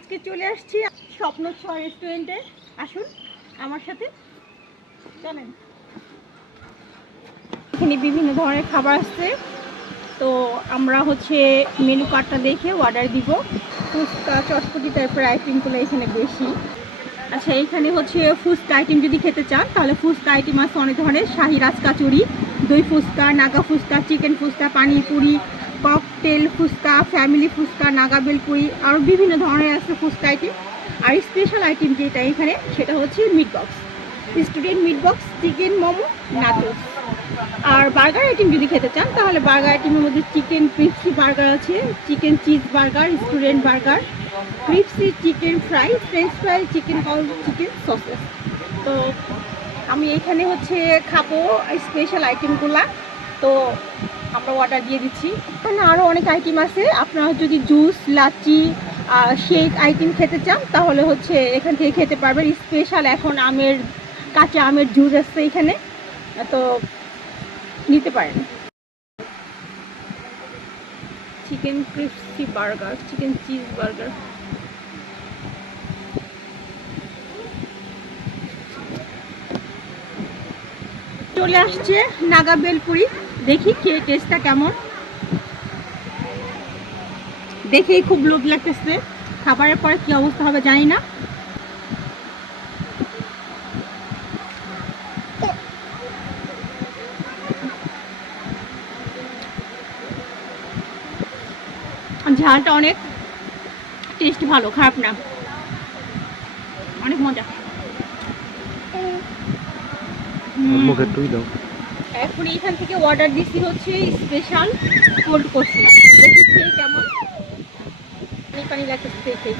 আজকে চলে আসছি স্বপ্ন ছোঁয়া রেস্টুরেন্টে। আসুন আমার সাথে, চলেন। এখানে বিভিন্ন ধরনের খাবার আসছে, তো আমরা হচ্ছে মেনু কার্ডটা দেখে অর্ডার দিব। ফুচকা, চটপটি টাইপের আইটেমগুলো এখানে বেশি। আচ্ছা, এখানে হচ্ছে ফুচকা আইটেম যদি খেতে চান তাহলে ফুচকা আইটেম আছে অনেক ধরনের। শাহি রাজ কাচুরি, দই fuchka, Naga fuchka, chicken fuchka, panipuri, cocktail fuchka, family fuchka, Naga bhelpuri, আরও বিভিন্ন ধরনের আছে ফুচকা আইটেম। আর স্পেশাল আইটেম যেটা এখানে সেটা হচ্ছে meat box, student meat box, chicken momo, nachos. আর বার্গার আইটেম যদি খেতে চান তাহলে বার্গার আইটেমের মধ্যে চিকেন ক্রিপসি বার্গার আছে, chicken cheese burger, student burger, crispy chicken fry, French fry, chicken কল, চিকেন সসেস। তো আমি এখানে হচ্ছে খাবো স্পেশাল আইটেমগুলা, তো আমরা অর্ডার দিয়ে দিচ্ছি। এখানে আরও অনেক আইটেম আছে, আপনারা যদি জুস, লাচি, শেক আইটেম খেতে চান তাহলে হচ্ছে এখান থেকে খেতে পারবেন। স্পেশাল এখন কাঁচা আমের জুস আসছে এখানে, তো নিতে পারেন। Chicken crispy burger, chicken cheese burger. চলে আসছে নাগা বেলপুরি, দেখি খেয়ে টেস্টটা কেমন। দেখেই খুব লোভ লাগতেছে, খাবারের পরে কি অবস্থা হবে জানি না। ঝালটা অনেক টেস্ট ভালো, খারাপ না, অনেক মজা। এখন এখান থেকে অর্ডার দিচ্ছি হচ্ছে স্পেশাল কোল্ড কফি, দেখি খেয়ে কেমন। পানি পানি লাগতেছে দেখে,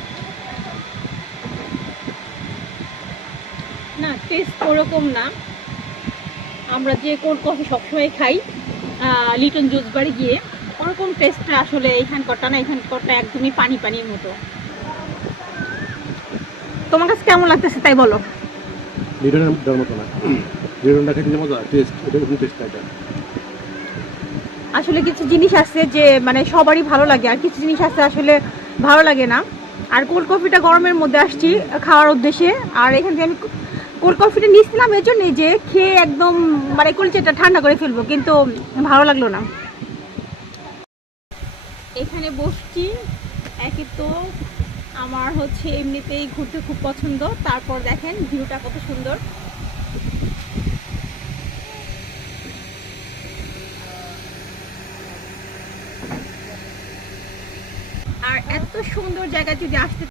না টেস্ট ওরকম না। আমরা যে কোল্ড কফি সবসময় খাই লিটন জুস বারে গিয়ে, ওরকম টেস্টটা আসলে এখানকারটা না, এখানকারটা একদমই পানি পানির মতো। তোমার কাছে কেমন লাগতেছে তাই বলো। লিটনের মতো না, লিটনটা খেতে মজা, টেস্ট এটা খুব টেস্ট এটা। আসলে কিছু জিনিস আছে যে মানে সবারই ভালো লাগে, আর কিছু জিনিস আছে আসলে ভালো লাগে না। আর কোল্ড কফিটা গরমের মধ্যে আসছি খাওয়ার উদ্দেশ্যে, আর এখান থেকে আমি কোল্ড কফিটা নিয়েছিলাম এর জন্যই যে খেয়ে একদম মানে কলিজাটা ঠান্ডা করে ফেলবো, কিন্তু ভালো লাগলো না। এখানে বসছি, একে তো আমার হচ্ছে এমনিতেই ঘুরতে খুব পছন্দ, তারপর দেখেন ভিউটা কত সুন্দর। আর এত সুন্দর জায়গা যদি আসতে